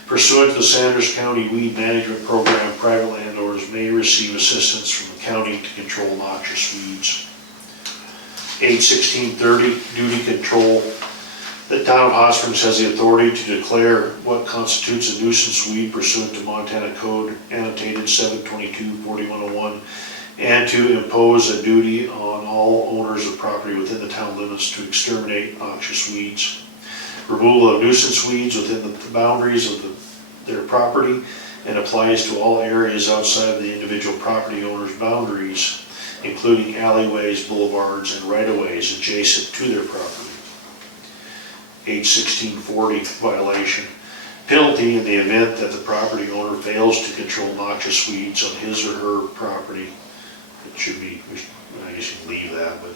Pursuant to the Sanders County Weed Management Program, private landowners may receive assistance from the county to control noxious weeds. 8/16/30, duty control. The town of Hot Springs has the authority to declare what constitutes a nuisance weed pursuant to Montana Code annotated 722-4101, and to impose a duty on all owners of property within the town limits to exterminate noxious weeds. Removal of nuisance weeds within the boundaries of their property and applies to all areas outside of the individual property owner's boundaries, including alleyways, boulevards, and right-of-ways adjacent to their property. 8/16/40 violation. Penalty in the event that the property owner fails to control noxious weeds on his or her property. It should be, I guess you can leave that, but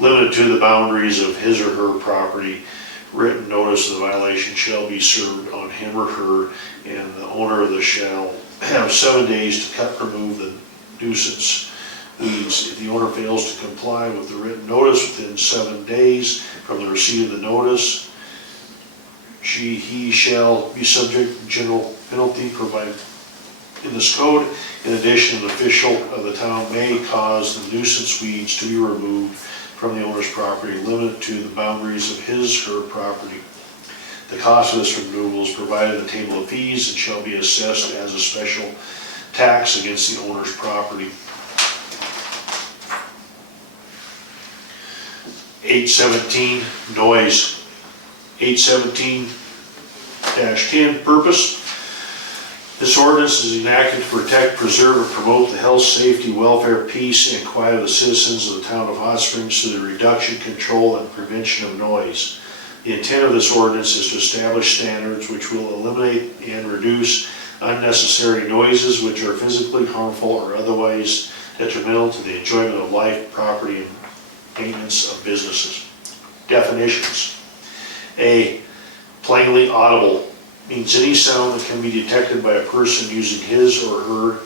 limited to the boundaries of his or her property. Written notice of the violation shall be served on him or her, and the owner of the shall have 7 days to cut, remove the nuisance weeds. If the owner fails to comply with the written notice within 7 days from the receipt of the notice, he shall be subject to general penalty provided in this code. In addition, an official of the town may cause the nuisance weeds to be removed from the owner's property, limited to the boundaries of his or her property. The cost of this removal is provided in the table of fees and shall be assessed as a special tax against the owner's property. 8/17, noise. 8/17-10, purpose. This ordinance is enacted to protect, preserve, and promote the health, safety, welfare, peace, and quiet of the citizens of the town of Hot Springs through the reduction, control, and prevention of noise. The intent of this ordinance is to establish standards which will eliminate and reduce unnecessary noises which are physically harmful or otherwise detrimental to the enjoyment of life, property, and maintenance of businesses. Definitions. A, plainly audible means any sound that can be detected by a person using his or her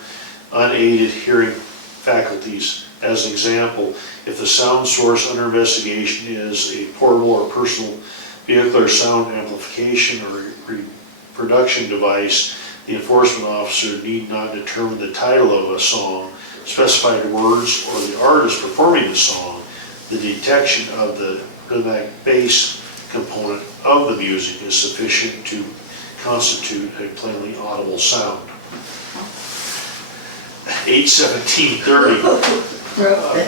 unaided hearing faculties. As an example, if the sound source under investigation is a portable or personal vehicle or sound amplification or reproduction device, the enforcement officer need not determine the title of a song, specified words, or the artist performing the song. The detection of the rhythmic bass component of the music is sufficient to constitute a plainly audible sound. 8/17/30.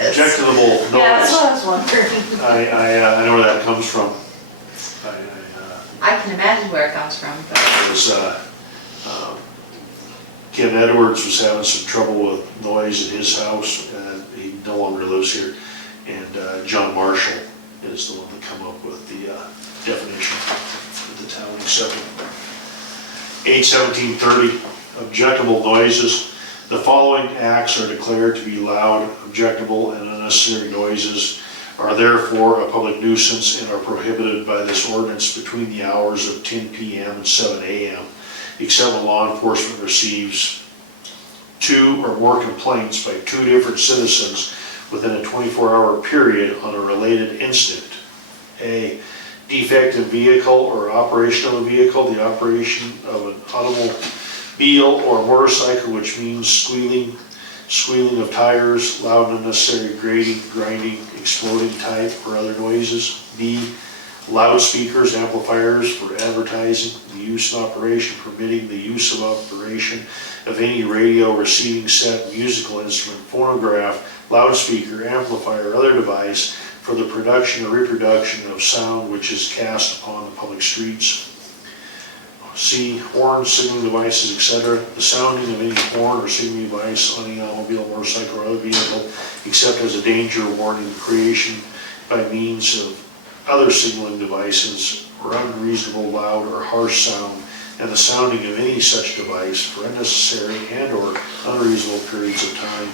Objectionable noise. Yeah, that's what I was wondering. I know where that comes from. I can imagine where it comes from, but It was, Ken Edwards was having some trouble with noise at his house, and he no longer lives here. And John Marshall is the one that come up with the definition that the town accepted. 8/17/30, objectable noises. The following acts are declared to be loud, objectable, and unnecessary noises are therefore a public nuisance and are prohibited by this ordinance between the hours of 10 p.m. and 7 a.m., except when law enforcement receives 2 or more complaints by 2 different citizens within a 24-hour period on a related incident. A, defective vehicle or operation of a vehicle, the operation of an automobile or motorcycle, which means squealing of tires, loud and unnecessary grating, grinding, exploding type, or other noises. B, loudspeakers, amplifiers for advertising, the use and operation permitting the use of operation of any radio receiving set, musical instrument, phonograph, loudspeaker, amplifier, or other device for the production or reproduction of sound which is cast upon the public streets. C, horn, signaling devices, etc. The sounding of any horn or signaling device on any automobile, motorcycle, or other vehicle, except as a danger warning, creation by means of other signaling devices or unreasonable, loud, or harsh sound, and the sounding of any such device for unnecessary and/or unreasonable periods of time.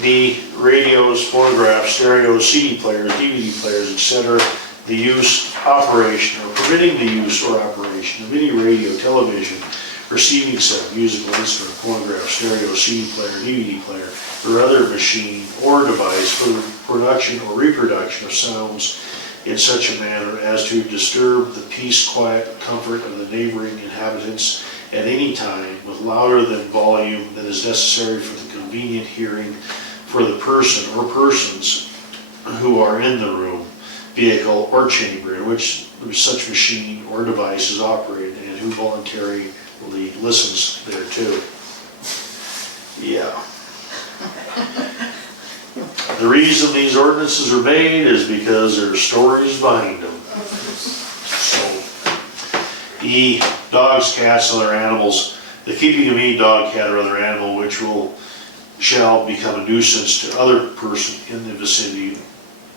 D, radios, phonographs, stereos, CD players, DVD players, etc. The use, operation, or permitting the use or operation of any radio, television, receiving set, musical instrument, phonograph, stereo, CD player, DVD player, or other machine or device for the production or reproduction of sounds in such a manner as to disturb the peace, quiet, and comfort of the neighboring inhabitants at any time with louder than volume than is necessary for the convenient hearing for the person or persons who are in the room, vehicle, or chamber in which such machine or device is operated and who voluntarily listens thereto. Yeah. The reason these ordinances are made is because there are stories behind them. So, E, dogs, cats, and other animals. The keeping of any dog, cat, or other animal which shall become a nuisance to other person in the vicinity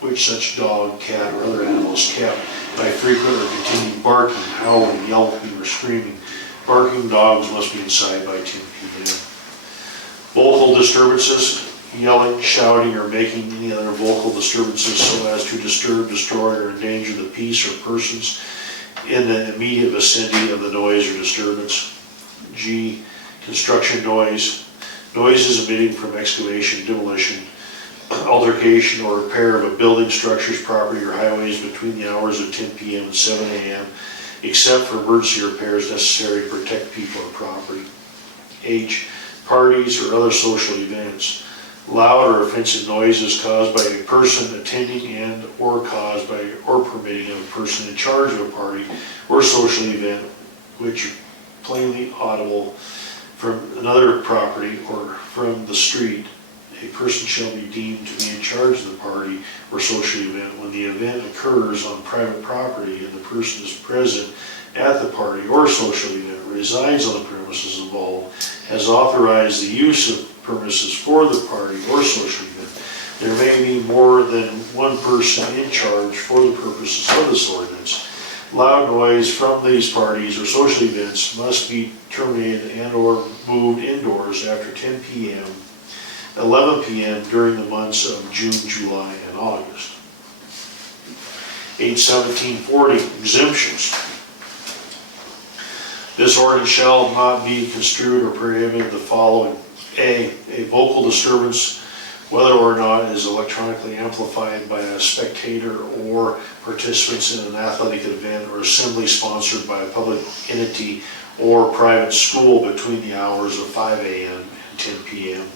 which such dog, cat, or other animal is kept by frequent or continued barking, howling, yelping, or screaming. Barking dogs must be inside by 10 p.m. Vocal disturbances, yelling, shouting, or making any other vocal disturbances so as to disturb, destroy, or endanger the peace or persons in the immediate vicinity of the noise or disturbance. G, construction noise, noises emitting from excavation, demolition, altercation, or repair of a building, structures, property, or highways between the hours of 10 p.m. and 7 a.m., except for emergency repairs necessary to protect people or property. H, parties or other social events. Loud or offensive noises caused by a person attending and or caused by or permitting of a person in charge of a party or social event which are plainly audible from another property or from the street. A person shall be deemed to be in charge of the party or social event when the event occurs on private property and the person is present at the party or social event, resides on the premises involved, has authorized the use of premises for the party or social event. There may be more than one person in charge for the purposes of this ordinance. Loud noise from these parties or social events must be terminated and or moved indoors after 10 p.m., 11 p.m. during the months of June, July, and August. 8/1740, exemptions. This ordinance shall not be construed or prohibited the following. A vocal disturbance, whether or not it is electronically amplified by a spectator or participants in an athletic event or assembly sponsored by a public entity or private school between the hours of 5 a.m. and 10 p.m.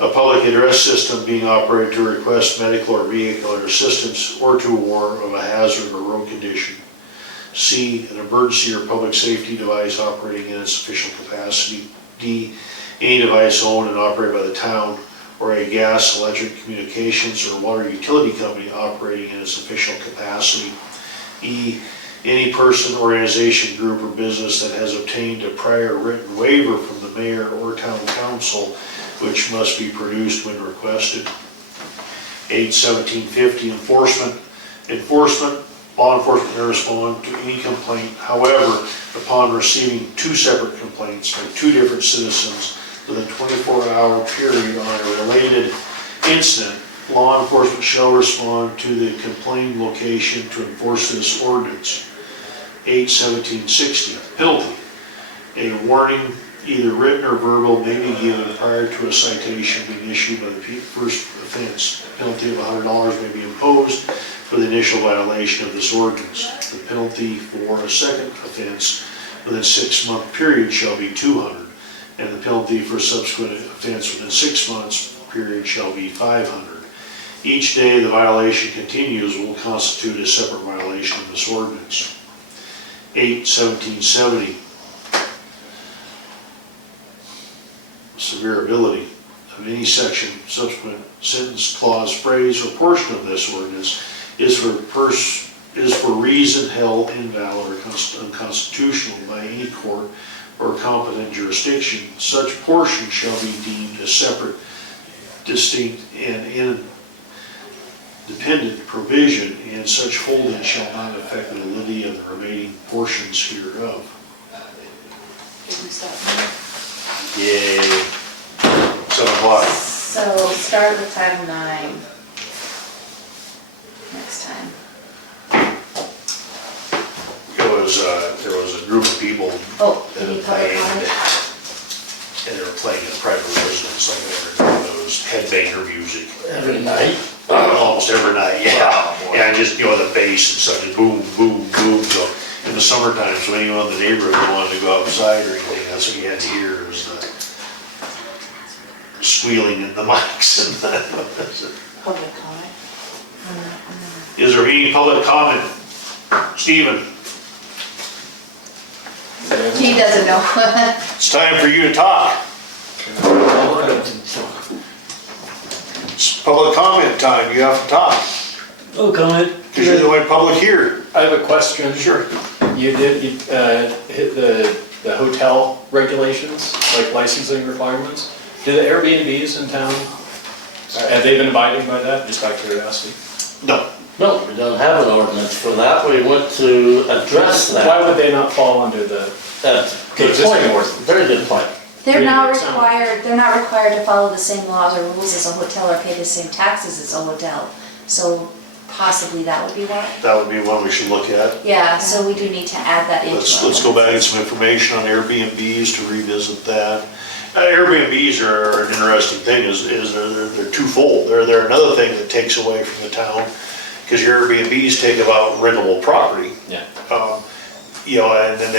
A public address system being operated to request medical or vehicular assistance or to warn of a hazard or road condition. C, an emergency or public safety device operating in its official capacity. D, any device owned and operated by the town or a gas, electric, communications, or water utility company operating in its official capacity. E, any person, organization, group, or business that has obtained a prior written waiver from the mayor or town council, which must be produced when requested. 8/1750, enforcement. Law enforcement may respond to any complaint. However, upon receiving two separate complaints from two different citizens within a 24-hour period on a related incident, law enforcement shall respond to the complained location to enforce this ordinance. 8/1760, penalty. A warning, either written or verbal, may be given prior to a citation being issued by the first offense. A penalty of $100 may be imposed for the initial violation of this ordinance. The penalty for a second offense within a 6-month period shall be $200, and the penalty for a subsequent offense within 6 months period shall be $500. Each day the violation continues will constitute a separate violation of this ordinance. 8/1770, severability of any section, subsequent sentence, clause, phrase, or portion of this ordinance is for reason held invalid or unconstitutional by any court or competent jurisdiction. Such portion shall be deemed a separate, distinct, and independent provision, and such holding shall not affect the validity of the remaining portions hereof. Did we stop there? Yay. 7 o'clock. So start with Title 9 next time. There was a group of people Oh, that any had public played, comment? and they were playing in private residence, like those headbanger music. Every night. Almost every night, yeah. Oh, boy. Yeah, and just, the bass and such, boom, boom, boom, so in the summertime, so anyone in the neighborhood that wanted to go outside or anything, that's what you had to hear, was the squealing in the mics and that. Public comment. Is there any public comment? Stephen, He doesn't know. it's time for you to talk. It's public comment time, you have to talk, Oh, comment. because you're the only public here. I have a question. Sure. You hit the hotel regulations, like licensing requirements. Do the Airbnbs in town, have they been abiding by that, just by curiosity? No, No, we don't have an ordinance for that, we want to address that. Why would they not fall under the, That's a good existing point, ordinance? very good point. They're not Really, it sounds- required to follow the same laws or rules as a hotel or pay the same taxes as a hotel. So possibly that would be one. that would be one we should look at. Yeah, so we do need to add that into. Let's go back and get some information on Airbnbs to revisit that. Airbnbs are an interesting thing, is they're twofold. They're another thing that takes away from the town, because your Airbnbs take about rentable property. Yeah. And then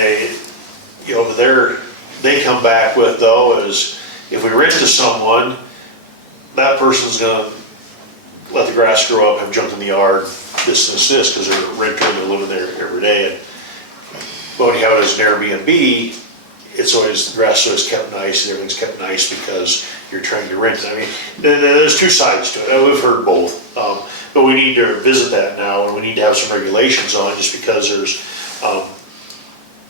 they come back with, though, is if we rent to someone, that person's gonna let the grass grow up, have junk in the yard, this, because they're a renter and they're living there every day. But when you have it as an Airbnb, it's always, the grass is always kept nice, and everything's kept nice because you're trying to rent it. I mean, there's two sides to it, we've heard both. But we need to visit that now, and we need to have some regulations on it, just because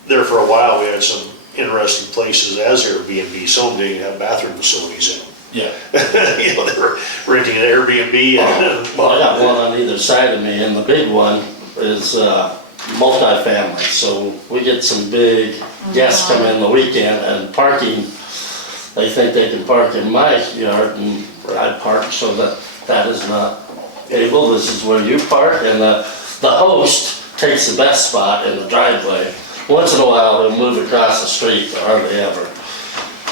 there for a while, we had some interesting places as Airbnb, some of them didn't even have bathroom facilities in them. Yeah. They were renting an Airbnb and. Well, I got one on either side of me, and the big one is multi-family, so we get some big guests come in the weekend, and parking, they think they can park in my yard, and I park so that is not able, this is where you park, and the host takes the best spot in the driveway. Once in a while, they'll move across the street, but hardly ever.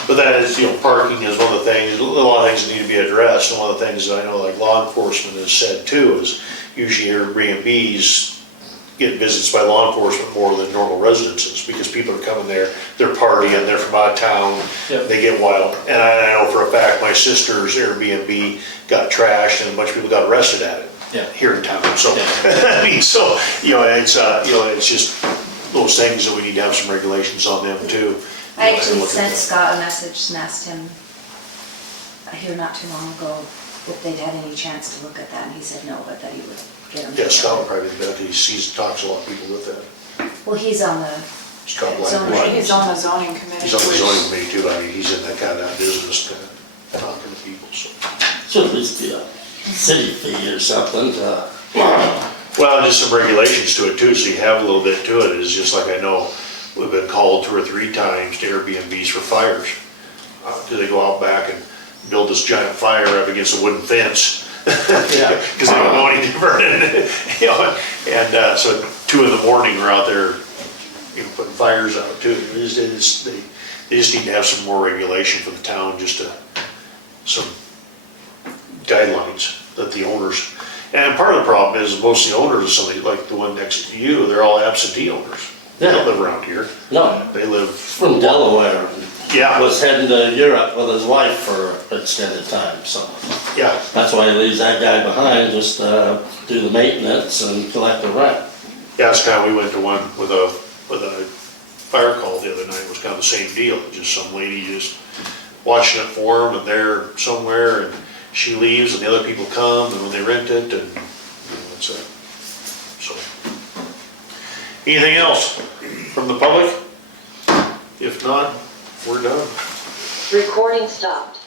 But that is, parking is one of the things, a lot of things that need to be addressed, and one of the things that I know, like law enforcement has said too, is usually Airbnbs get visits by law enforcement more than normal residences, because people are coming there, they're partying, they're from out of town, Yep. they get wild. And I know for a fact, my sister's Airbnb got trashed, and a bunch of people got arrested at it. Yeah. Here in town, so, Yeah. I mean, so, it's just those things that we need to have some regulations on them too. I actually Look at sent that. Scott a message and asked him here not too long ago if they'd had any chance to look at that, and he said no, but that he would get them. Yeah, Scott probably did that, he talks to a lot of people with that. Well, he's on the, Scott Zoning. Black. He's on the zoning committee. He's on the which- zoning committee too, I mean, he's in that kind of business, talking to people, so. Should at least be a city fee or something to, Well, just some regulations to it too, so you have a little bit to it, it's just like I know, we've been called 2 or 3 times to Airbnbs for fires. Do they go out back and build this giant fire up against a wooden fence? Yeah. Because they don't know any different, so 2 in the morning, we're out there, putting fires out too. They just need to have some more regulation for the town, just some guidelines that the owners, and part of the problem is most of the owners of somebody like the one next to you, they're all absentee owners. They don't live around here, no, they live, from Delaware. yeah, Was heading to Europe with his wife for extended time, so yeah, that's why he leaves that guy behind, just do the maintenance and collect the rent. yeah, it's kind of, we went to one with a fire call the other night, it was kind of the same deal, just some lady just watching it for them, and they're somewhere, and she leaves, and the other people come, and when they rent it, and, that's it, so. Anything else from the public? If not, we're done. Recording stopped.